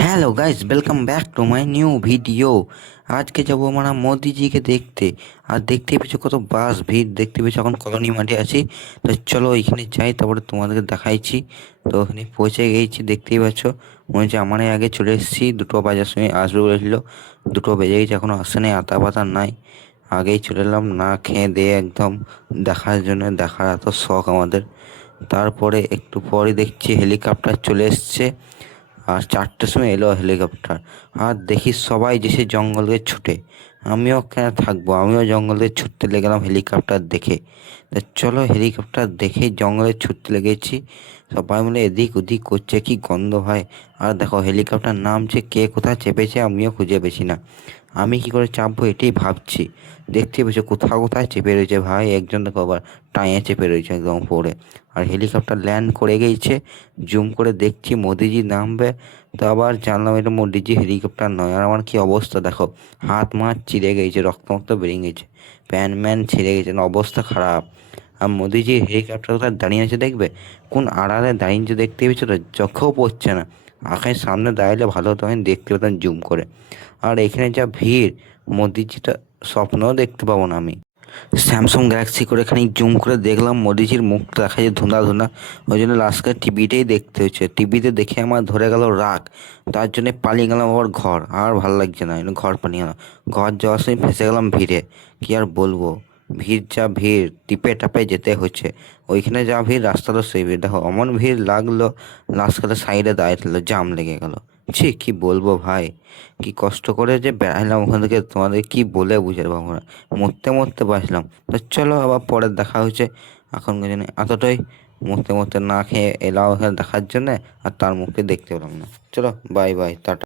Hello guys, welcome back to my new video. আজকে যাবো আমরা মোদিজিকে দেখতে। আর দেখতে পেয়েছো কত বাস ভিড়, দেখতে পেয়েছো এখন কলোনি মাঠে আছি। তো চলো এখানে যাই, তারপরে তোমাদেরকে দেখাইছি। তো ওখানে পৌঁছে গেছি, দেখতেই পাচ্ছ। মনে হচ্ছে আমার আগে চলে এসেছি, 2টো বাজার সময় আসবে বলেছিল। 2টো বেজে গেছে, এখনো আসে নাই, আতা পাতা নাই। আগেই চলে এলাম না খেয়ে দিয়ে একদম দেখার জন্য, দেখার এত শখ আমাদের। তারপরে একটু পরে দেখছি হেলিকপ্টার চলে এসছে। আর 4টের সময় এলো হেলিকপ্টার। আর দেখি সবাই যে সে জঙ্গলে ছুটে, আমিও কেন থাকবো, আমিও জঙ্গলে ছুটতে লেগেলাম হেলিকপ্টার দেখে। তা চলো হেলিকপ্টার দেখে জঙ্গলে ছুটতে লেগেছি। সবাই মিলে এদিক ওদিক করছে, কি গন্ধ হয়। আর দেখো হেলিকপ্টার নামছে, কে কোথায় চেপেছে আমিও খুঁজে পেয়েছি না। আমি কি করে চাপবো এটাই ভাবছি। দেখতে পেয়েছো কোথাও কোথায় চেপে রয়েছে ভাই, একজন দেখো আবার টাইয়ে চেপে রয়েছে একদম পড়ে। আর হেলিকপ্টার ল্যান্ড করে গেছে, জুম করে দেখছি মোদিজি নামবে। তো আবার জানলাম এটা মোদিজি হেলিকপ্টার নয়। আর আমার কি অবস্থা দেখো, হাত মাত চিড়ে গেছে, রক্ত মক্ত বেরিয়ে গেছে, প্যান ম্যান ছিঁড়ে গেছে, না অবস্থা খারাপ। আর মোদিজি হেলিকপ্টার কোথায় দাঁড়িয়ে আছে দেখবে, কোন আড়ালে দাঁড়িয়েছে দেখতে পেয়েছো তো, চোখেও পড়ছে না। আঁখের সামনে দাঁড়ালে ভালো হতো, আমি দেখতে পেতাম জুম করে। আর এখানে যা ভিড়, মোদিজিটা স্বপ্নও দেখতে পাবো না আমি। স্যামসাং গ্যালাক্সি করে এখানে জুম করে দেখলাম মোদিজির মুখটা দেখা যায় ধুঁধা ধুঁধা। ওই জন্য লাস্টে টিভিটাই দেখতে হচ্ছে। টিভিতে দেখে আমার ধরে গেল রাগ, তার জন্য পালিয়ে গেলাম আবার ঘর। আর ভালো লাগছে না, ঘর পালিয়ে গেলাম। ঘর যাওয়ার সময় ফেঁসে গেলাম ভিড়ে, কি আর বলবো। ভিড় যা ভিড়, টিপে টাপে যেতে হচ্ছে। ওইখানে যা ভিড়, রাস্তাটা সেই ভিড়, দেখো অমন ভিড় লাগলো। লাস্টে সাইডে দাঁড়িয়ে থাকলো, জাম লেগে গেল। ছি, কি বলবো ভাই, কি কষ্ট করে যে বেড়াইলাম ওখান থেকে, তোমাদের কি বলে বুঝাতে পারবো না। মরতে মরতে বাঁচলাম। তো চলো আবার পরে দেখা হচ্ছে। এখন জন্য এতটাই, মরতে মরতে না খেয়ে এলাম এখানে দেখার জন্যে, আর তার মুখে দেখতে পেলাম না। চলো বাই বাই, টাটা।